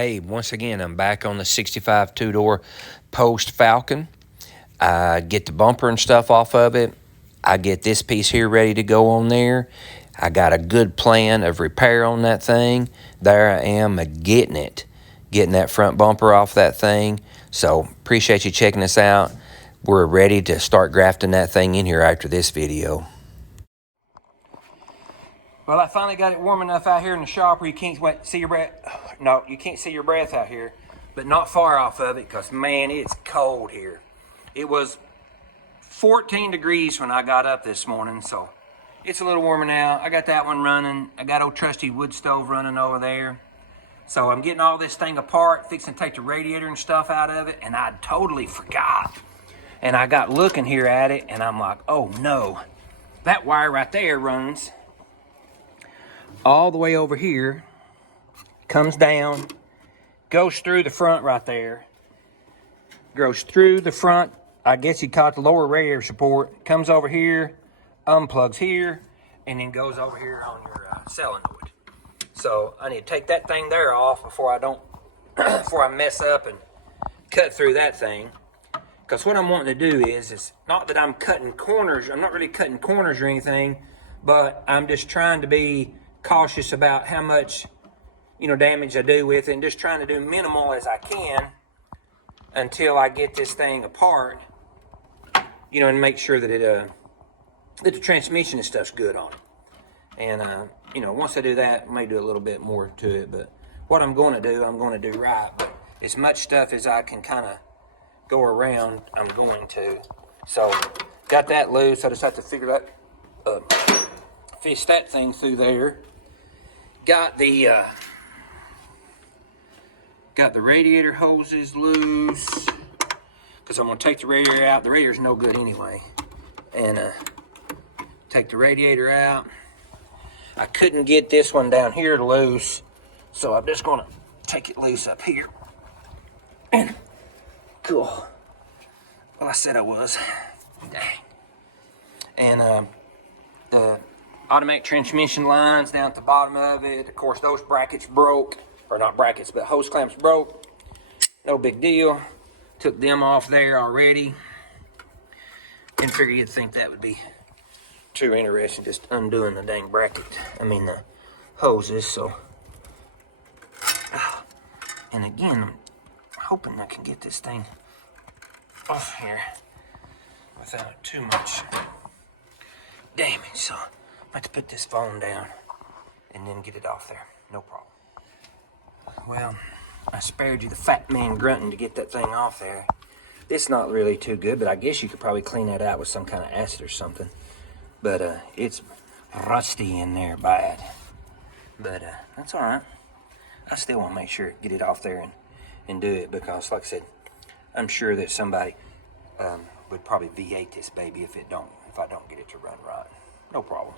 Hey, once again, I'm back on the 65 two-door post Falcon. I get the bumper and stuff off of it. I get this piece here ready to go on there. I got a good plan of repair on that thing. There I am getting that front bumper off that thing. So appreciate you checking us out. We're ready to start grafting that thing in here after this video. Well, I finally got it warm enough out here in the shop where you can't see your breath. No, you can't see your breath out here, but not far off of it because, man, it's cold here. It was 14 degrees when I got up this morning, so it's a little warmer now. I got that one running. I got old trusty wood stove running over there. So I'm getting all this thing apart, fixing to take the radiator and stuff out of it, and I totally forgot. And I got looking here at it, and I'm like, oh no, that wire right there runs all the way over here, comes down, goes through the front right there, goes through the front, I guess you call it the lower radiator support, comes over here, unplugs here, and then goes over here on your solenoid. So I need to take that thing there off before I mess up and cut through that thing. Because what I'm wanting to do is not that I'm cutting corners, I'm not really cutting corners or anything, but I'm just trying to be cautious about how much, damage I do with it, and just trying to do minimal as I can until I get this thing apart, and make sure that that the transmission and stuff's good on it. And once I do that, I may do a little bit more to it, but what I'm going to do right. But as much stuff as I can kind of go around, I'm going to. So got that loose. I just have to figure that fish that thing through there. Got the radiator hoses loose because I'm going to take the radiator out. The radiator's no good anyway. And take the radiator out. I couldn't get this one down here loose, so I'm just going to take it loose up here. And cool. Well, I said I was. Dang. And the automatic transmission lines down at the bottom of it. Of course, those brackets broke. Or not brackets, but hose clamps broke. No big deal. Took them off there already. Didn't figure you'd think that would be too interesting, just undoing the dang bracket. The hoses, so. And again, I'm hoping I can get this thing off here without too much damage. So I have to put this phone down and then get it off there. No problem. Well, I spared you the fat man grunting to get that thing off there. It's not really too good, but I guess you could probably clean that out with some kind of acid or something. But it's rusty in there bad. But that's all right. I still want to make sure, get it off there and do it, because like I said, I'm sure that somebody would probably V8 this baby if I don't get it to run right. No problem.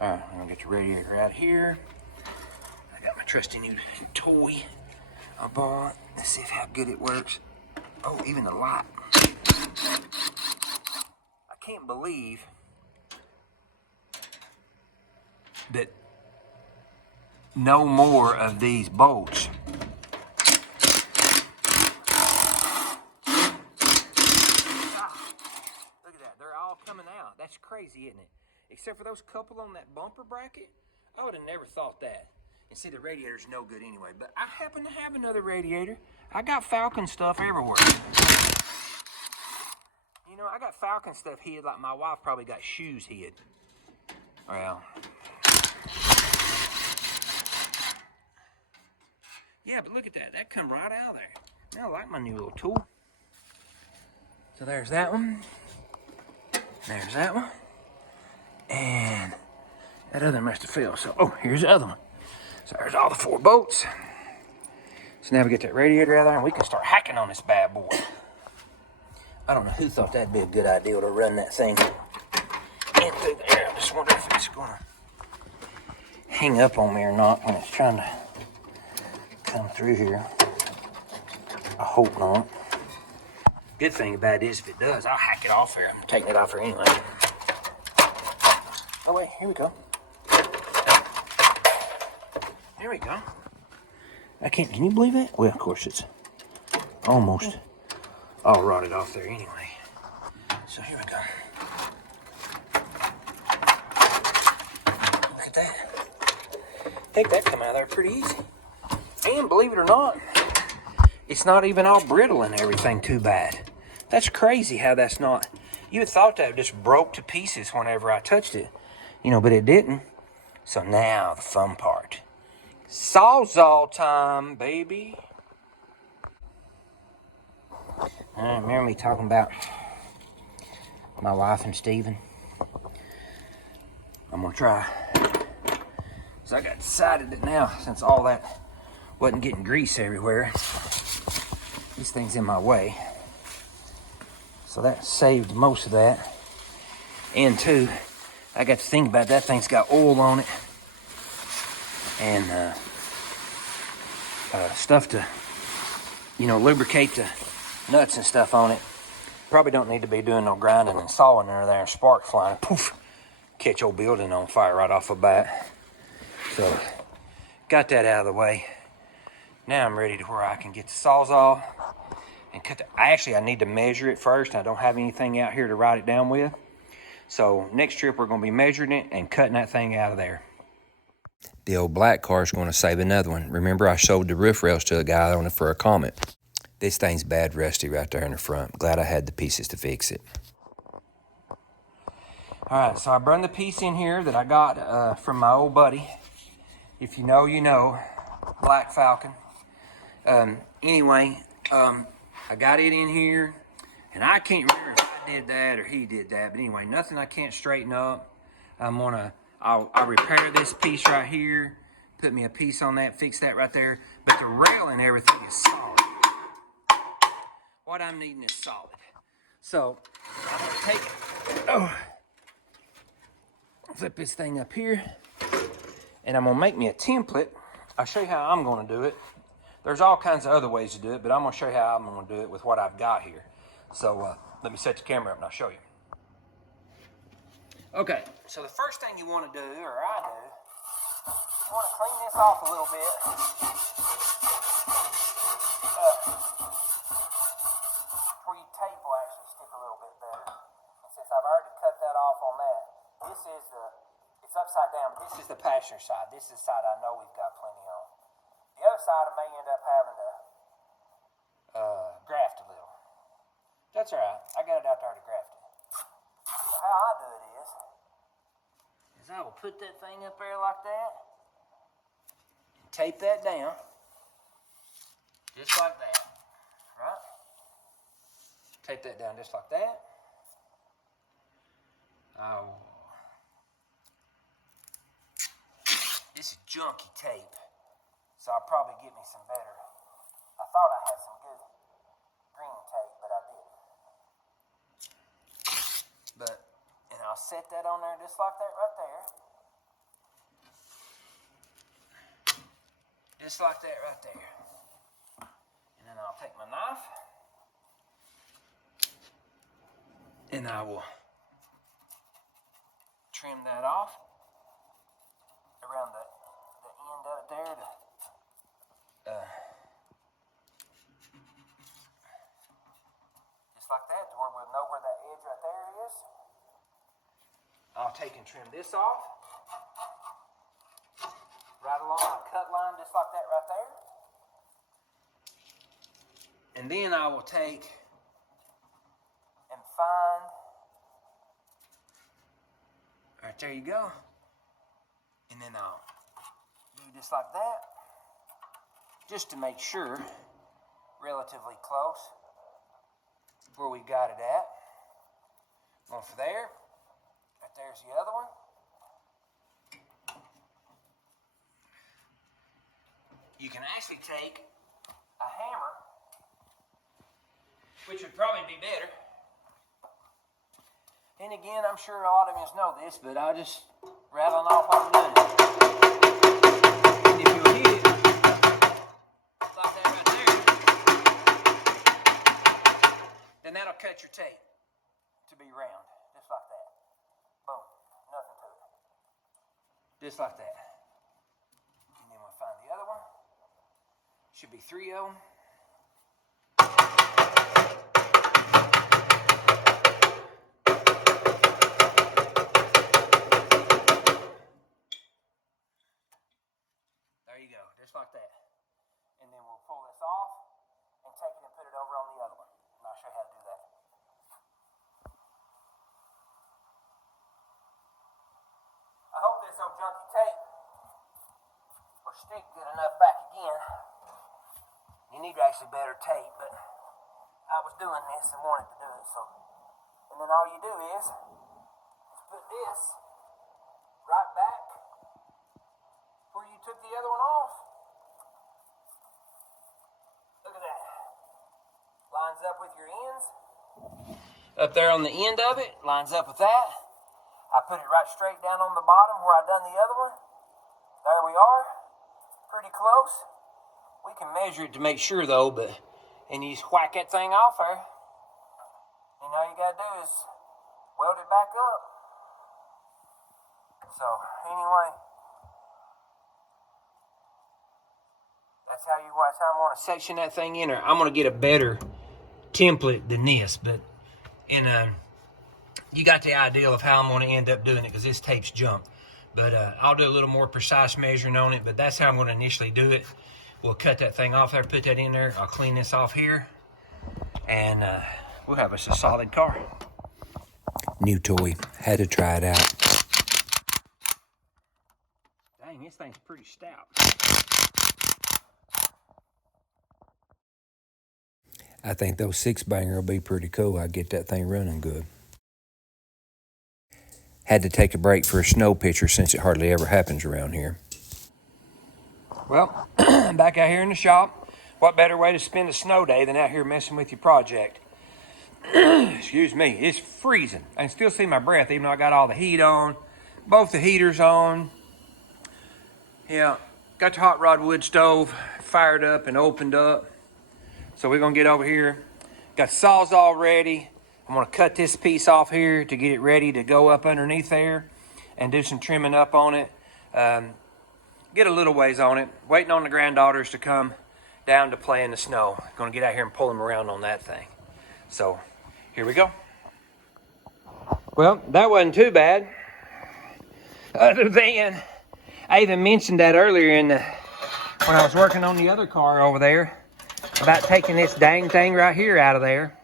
All right, I'm gonna get the radiator out here. I got my trusty new toy I bought. Let's see how good it works. Oh, even the light. I can't believe that no more of these bolts coming out. That's crazy, isn't it? Except for those couple on that bumper bracket, I would have never thought that. And see, the radiator's no good anyway, but I happen to have another radiator. I got Falcon stuff everywhere. I got Falcon stuff hid like my wife probably got shoes hid. Well, yeah, but look at that. That come right out of there. I like my new little tool. So there's that one. There's that one. And that other must have fell. So, here's the other one. So there's all the 4 bolts. So now we get that radiator out of there and we can start hacking on this bad boy. I don't know who thought that'd be a good idea to run that thing in through there. I just wonder if it's going to hang up on me or not when it's trying to come through here. I hope not. Good thing about it is if it does, I'll hack it off here. I'm taking it off here anyway. Oh wait, here we go. There we go. can you believe that? Well, of course, it's almost all rotted off there anyway. So here we go. Look at that. I think that come out of there pretty easy. And believe it or not, it's not even all brittle and everything too bad. That's crazy how that's not. You would thought that just broke to pieces whenever I touched it. You know, but it didn't. So now the fun part. Sawzall time, baby. I remember me talking about my wife and Steven. I'm gonna try. So I got decided that now, since all that wasn't getting grease everywhere, this thing's in my way. So that saved most of that. And two, I got to think about that thing's got oil on it and stuff to, you know, lubricate the nuts and stuff on it. Probably don't need to be doing no grinding and sawing under there and spark flying. Poof! Catch old building on fire right off the bat. So, got that out of the way. Now I'm ready to where I can get the Sawzall and cut the, I need to measure it first. I don't have anything out here to write it down with. So next trip we're going to be measuring it and cutting that thing out of there. The old black car is going to save another one. Remember I showed the roof rails to a guy on it for a comment. This thing's bad rusty right there in the front. Glad I had the pieces to fix it. Alright, so I brought the piece in here that I got from my old buddy. If you know, you know. Black Falcon. Anyway, I got it in here. And I can't remember if I did that or he did that. But anyway, nothing I can't straighten up. I'll repair this piece right here. Put me a piece on that, fix that right there. But the rail and everything is solid. What I'm needing is solid. So, I'm going to take it. Flip this thing up here. And I'm going to make me a template. I'll show you how I'm going to do it. There's all kinds of other ways to do it, but I'm going to show you how I'm going to do it with what I've got here. So let me set the camera up and I'll show you. Okay, so the first thing you want to do, or I do, you want to clean this off a little bit. Where your tape will actually stick a little bit better. And since I've already cut that off on that, it's upside down. This is the passenger side. This is the side I know we've got plenty on. The other side I may end up having to graft a little. That's all right. I got it out there to graft it. So how I do it is I will put that thing up there like that, and tape that down, just like that, right? Tape that down just like that. This is junky tape, so I'll probably get me some better. I thought I had some good green tape, but I didn't. And I'll set that on there just like that right there. Just like that right there. And then I'll take my knife and I will trim that off around the end of it there just like that, to where we'll know where that edge right there is. I'll take and trim this off. Right along my cut line, just like that right there. And then I will take and find, right there you go. And then I'll do just like that, just to make sure, relatively close, where we got it at. One for there. Right there's the other one. You can actually take a hammer, which would probably be better. And again, I'm sure a lot of you know this, but I'll just rattle off what I'm doing. And if you'll hit it like that right there, then that'll cut your tape to be round, just like that. Boom, nothing to it. Just like that. And then we'll find the other one. Should be 3-0. There you go, just like that. And then we'll pull this off and take it and put it over on the other one. And I'll show you how to do that. I hope this old junky tape will stick good enough back again. You need actually better tape, but I was doing this and wanted to do it, so. And then all you do is put this right back where you took the other one off. Look at that. Lines up with your ends. Up there on the end of it, lines up with that. I put it right straight down on the bottom where I done the other one. There we are. Pretty close. We can measure it to make sure though, and you just whack that thing off there. And all you gotta do is weld it back up. So anyway, that's how I'm gonna section that thing in there. I'm gonna get a better template than this, but you got the idea of how I'm gonna end up doing it because this tape's junk. But I'll do a little more precise measuring on it, but that's how I'm gonna initially do it. We'll cut that thing off there, put that in there. I'll clean this off here, and we'll have us a solid car. New toy. Had to try it out. Dang, this thing's pretty stout. I think those 6-banger will be pretty cool. I'd get that thing running good. Had to take a break for a snow picture since it hardly ever happens around here. Well, I'm back out here in the shop. What better way to spend a snow day than out here messing with your project? Excuse me, it's freezing. I can still see my breath even though I got all the heat on. Both the heaters on. Yeah, got the hot rod wood stove fired up and opened up. So we're gonna get over here. Got the Sawzall ready. I'm gonna cut this piece off here to get it ready to go up underneath there and do some trimming up on it. Get a little ways on it, waiting on the granddaughters to come down to play in the snow. Gonna get out here and pull them around on that thing. So, here we go. Well, that wasn't too bad. Other than, I even mentioned that earlier when I was working on the other car over there, about taking this dang thing right here out of there.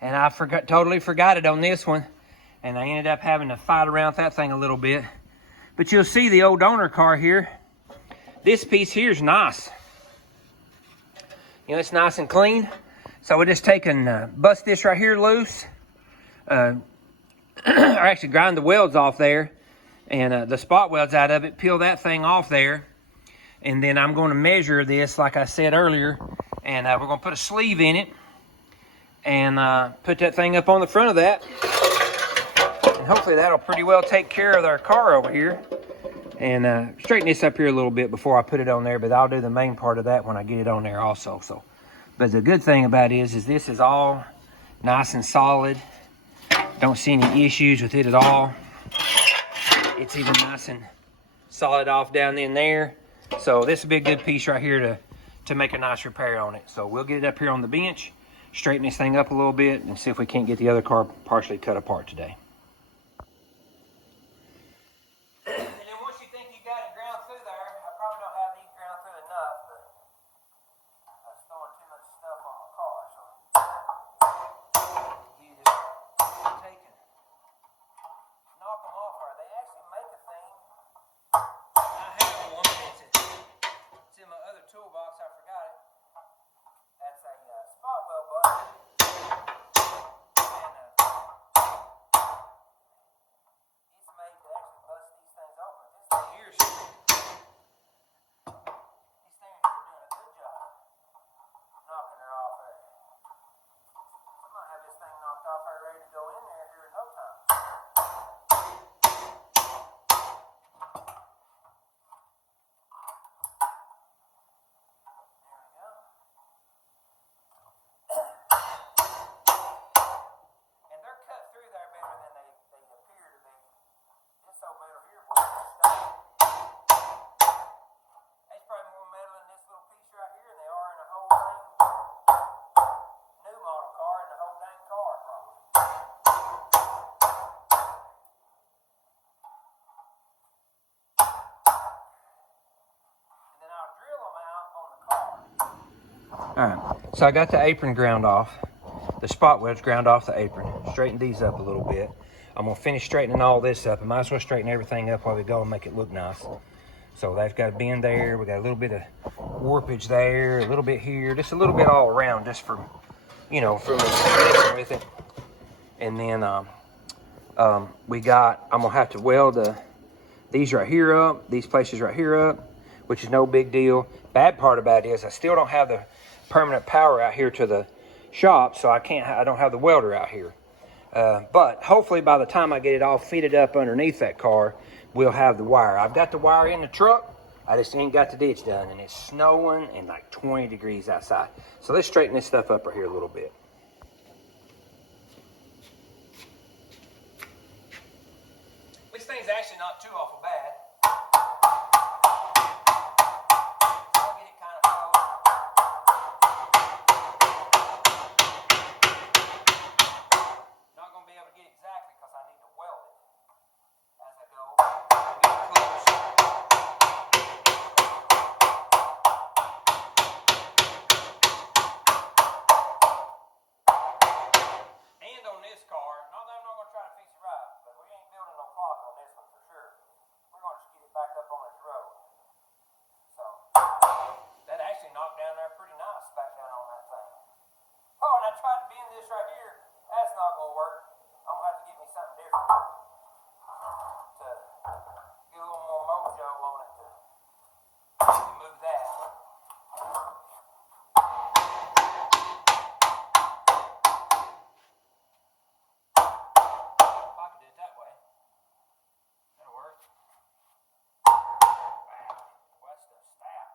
And I totally forgot it on this one. And I ended up having to fight around with that thing a little bit. But you'll see the old owner car here. This piece here is nice. You know, it's nice and clean. So we're just taking, bust this right here loose. Or actually grind the welds off there. And the spot welds out of it. Peel that thing off there. And then I'm going to measure this like I said earlier. And we're going to put a sleeve in it. And put that thing up on the front of that. And hopefully that'll pretty well take care of our car over here. And straighten this up here a little bit before I put it on there, but I'll do the main part of that when I get it on there also. So, but the good thing about it is this is all nice and solid. Don't see any issues with it at all. It's even nice and solid off down in there. So this will be a good piece right here to make a nice repair on it. So we'll get it up here on the bench, straighten this thing up a little bit, and see if we can't get the other car partially cut apart today. All right, so I got the apron ground off. The spot welds ground off the apron. Straighten these up a little bit. I'm gonna finish straightening all this up. I might as well straighten everything up while we go and make it look nice. So that's got a bend there. We got a little bit of warpage there, a little bit here, just a little bit all around, just for, you know, for messing with it. And then I'm gonna have to weld these right here up, these places right here up, which is no big deal. Bad part about it is I still don't have the permanent power out here to the shop, so I don't have the welder out here. But hopefully by the time I get it all fitted up underneath that car, we'll have the wire. I've got the wire in the truck. I just ain't got the ditch done, and it's snowing and like 20 degrees outside. So let's straighten this stuff up right here a little bit. This thing's actually not too awful bad. I'll get it kind of close. Not going to be able to get exactly because I need to weld it as I go. I'll get it close. And on this car, not that I'm not going to try to fix it right, but we ain't building no clock on this one for sure. We're going to just get it back up on its road. So, that actually knocked down there pretty nice back down on that thing. Oh, and I tried to bend this right here. That's not going to work. I'm going to have to get me something different to get a little more mojo on it to move that. If I could do it that way, that'll work. Wow, what's the stout?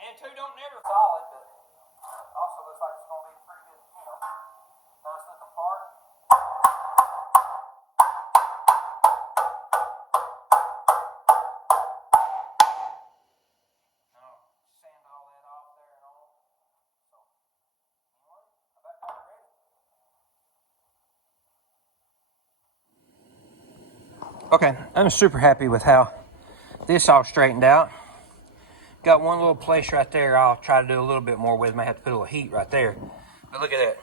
And two don't never solid, but also looks like it's going to be pretty good, you know, nice looking part. Now, sand all that off there and all. So, anyway, about that ready. Okay, I'm super happy with how this all straightened out. Got one little place right there I'll try to do a little bit more with. May have to put a little heat right there. But look at that.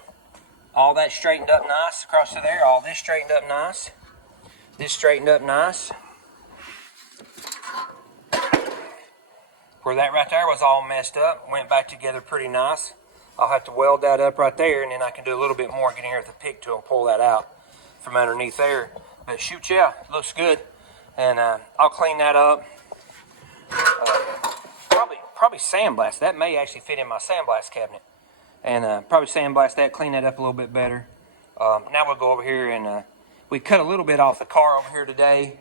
All that straightened up nice across to there. All this straightened up nice. This straightened up nice. Where that right there was all messed up, went back together pretty nice. I'll have to weld that up right there, and then I can do a little bit more, get in here with the pick tool and pull that out from underneath there. But shoot, yeah, it looks good. And I'll clean that up. Probably sandblast. That may actually fit in my sandblast cabinet. And probably sandblast that, clean that up a little bit better. Now we'll go over here and we cut a little bit off the car over here today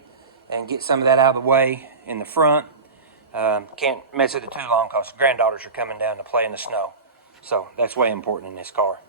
and get some of that out of the way in the front. Can't mess with it too long because granddaughters are coming down to play in the snow. So that's way important in this car.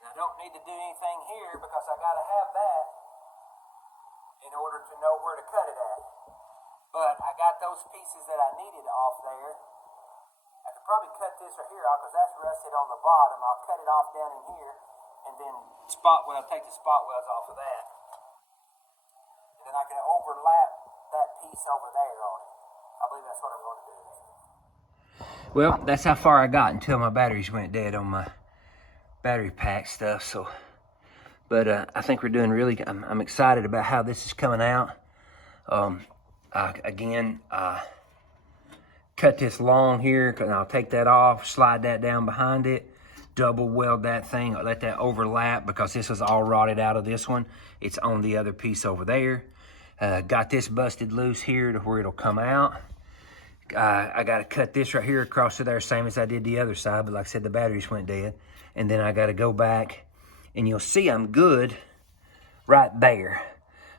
I don't need to do anything here because I got to have that in order to know where to cut it at. But I got those pieces that I needed off there. I could probably cut this right here off because that's rusted on the bottom. I'll cut it off down in here and then take the spot welds off of that. And then I can overlap that piece over there on it. I believe that's what I'm going to do. Well, that's how far I got until my batteries went dead on my battery pack stuff. So, but I think we're doing really. I'm excited about how this is coming out. Again, cut this long here, and I'll take that off, slide that down behind it, double weld that thing, let that overlap because this was all rotted out of this one. It's on the other piece over there. Got this busted loose here to where it'll come out. I got to cut this right here across to there, same as I did the other side, but like I said, the batteries went dead. And then I got to go back, and you'll see I'm good right there.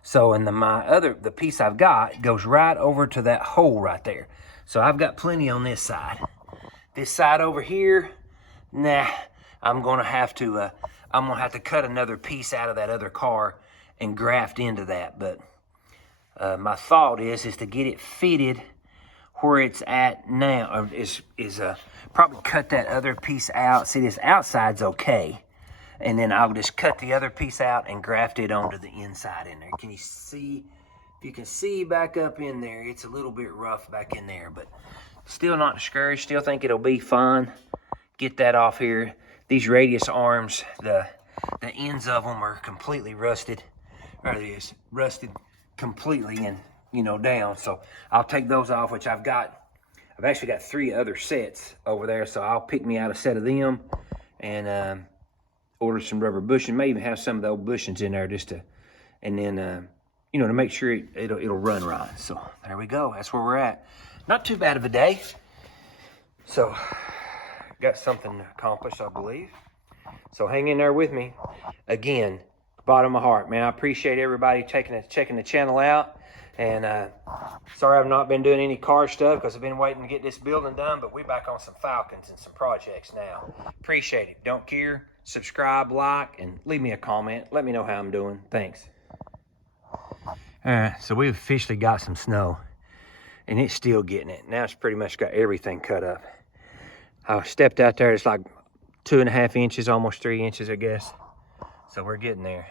So, and the piece I've got goes right over to that hole right there. So I've got plenty on this side. This side over here, nah, I'm gonna have to cut another piece out of that other car and graft into that. But my thought is to get it fitted where it's at now, or probably cut that other piece out. See, this outside's okay. And then I'll just cut the other piece out and graft it onto the inside in there. Can you see? If you can see back up in there, it's a little bit rough back in there, but still not discouraged. Still think it'll be fine. Get that off here. These radius arms, the ends of them are completely rusted. Or it's rusted completely and, down. So I'll take those off, which I've actually got 3 other sets over there. So I'll pick me out a set of them and order some rubber bushing. May even have some of the old bushings in there and then to make sure it'll run right. So there we go. That's where we're at. Not too bad of a day. So got something accomplished, I believe. So hang in there with me. Again, bottom of my heart, man. I appreciate everybody checking the channel out. And sorry I've not been doing any car stuff because I've been waiting to get this building done, but we're back on some Falcons and some projects now. Appreciate it. Don't care. Subscribe, like, and leave me a comment. Let me know how I'm doing. Thanks. All right, so we've officially got some snow, and it's still getting it. Now it's pretty much got everything cut up. I stepped out there, it's like 2.5 inches, almost 3 inches, I guess. So we're getting there.